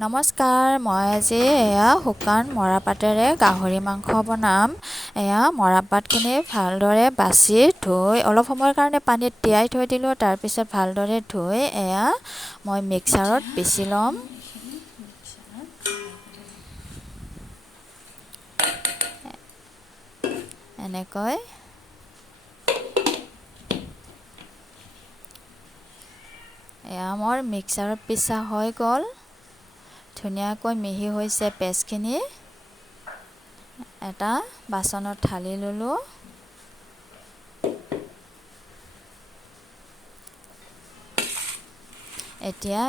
নমস্কাৰ, মই আজি শুকান মৰাপাতেৰে গাহৰি মাংস বনাম। মৰাপাতখিনি ভালদৰে বাছি ধুই অলপ সময়ৰ কাৰণে পানীত তিয়াই থৈ দিলোঁ। তাৰপিছত ভালদৰে ধুই মই মিক্সাৰত পিচি ল'ম। এনেকৈ মোৰ মিক্সাৰত পিছা হৈ গ'ল। ধুনীয়াকৈ মিহি হৈছে পেষ্টখিনি। এটা বাচনত ঢালি ল'লোঁ। এতিয়া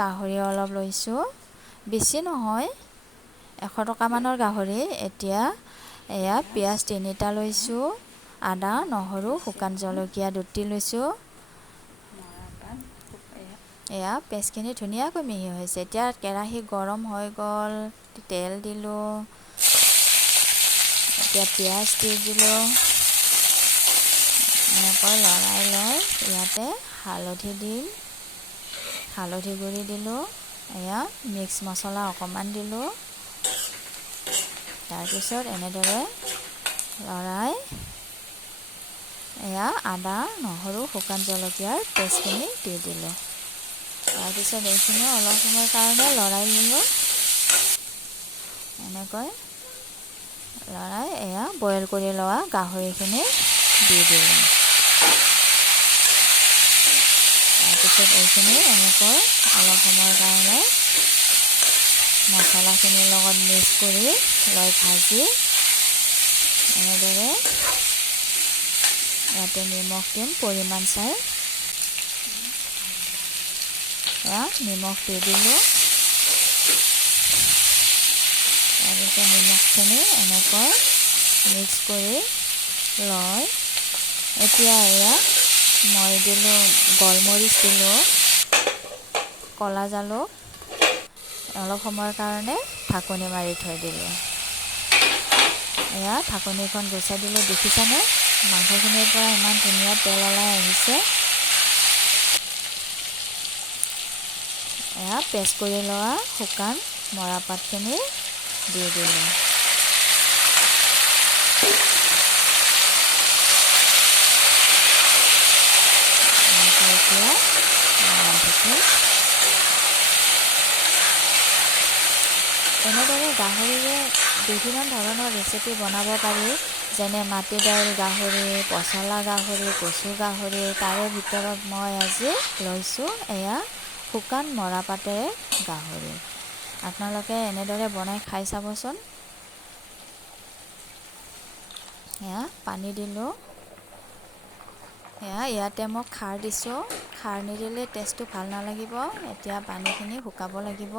গাহৰি অলপ লৈছোঁ, বেছি নহয়, 100 টকামানৰ গাহৰি। এতিয়া পিঁয়াজ 3টা লৈছোঁ, আদা নহৰু শুকান জলকীয়া 2টি লৈছোঁ। পেষ্টখিনি ধুনীয়াকৈ মিহি হৈছে। এতিয়া কেৰাহী গৰম হৈ গ'ল, তেল দিলোঁ। এতিয়া পিঁয়াজ দি দিলোঁ। এনেকৈ লৰাই লৈ ইয়াতে হালধি দিম, হালধি গুড়ি দিলোঁ। মিক্স মছলা অকণমান দিলোঁ। তাৰপিছত এনেদৰে লৰাই আদা নহৰু শুকান জলকীয়াৰ পেষ্টখিনি দি দিলোঁ। তাৰপিছত এইখিনি অলপ সময়ৰ কাৰণে লৰাই ল'লোঁ। এনেকৈ লৰাই বইল কৰি লোৱা গাহৰিখিনি দি দিলোঁ। তাৰপিছত এইখিনি এনেকৈ অলপ সময়ৰ কাৰণে মছলাখিনিৰ লগত মিক্স কৰি লৈ ভাজি এনেদৰে ইয়াতে নিমখ দিম পৰিমাণ চাই। নিমখ দি দিলোঁ। তাৰপিছত নিমখখিনি এনেকৈ মিক্স কৰি লৈ এতিয়া মই দিলোঁ গোলমৰিচ দিলোঁ, ক'লা জালুক, অলপ সময়ৰ কাৰণে ঢাকনি মাৰি থৈ দিলোঁ। ঢাকনিখন গুচাই দিলোঁ। দেখিছানে মাংসখিনিৰ পৰা ইমান ধুনীয়া তেল ওলাই আহিছে। পেষ্ট কৰি লোৱা শুকান মৰাপাতখিনি দি দিলোঁ। এতিয়া এনেদৰে গাহৰিৰে বিভিন্ন ধৰণৰ ৰেচিপি বনাব পাৰি, যেনে মাটি দাইল গাহৰি, পচলা গাহৰি, কচু গাহৰি। তাৰে ভিতৰত মই আজি লৈছোঁ শুকান মৰাপাতেৰে গাহৰি। আপোনালোকে এনেদৰে বনাই খাই চাবচোন। পানী দিলোঁ। ইয়াতে মই খাৰ দিছোঁ। খাৰ নিদিলে টেষ্টটো ভাল নালাগিব। এতিয়া পানীখিনি শুকাব লাগিব।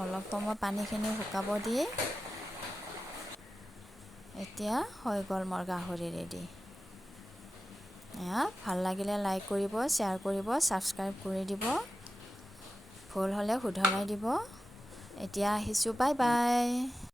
অলপ সময় পানীখিনি শুকাব দি এতিয়া হৈ গ'ল মোৰ গাহৰি ৰেডি। ভাল লাগিলে লাইক কৰিব, শ্বেয়াৰ কৰিব, ছাবস্ক্ৰাইব কৰি দিব। ভুল হ'লে শুধৰাই দিব। এতিয়া আহিছোঁ, বাই বাই।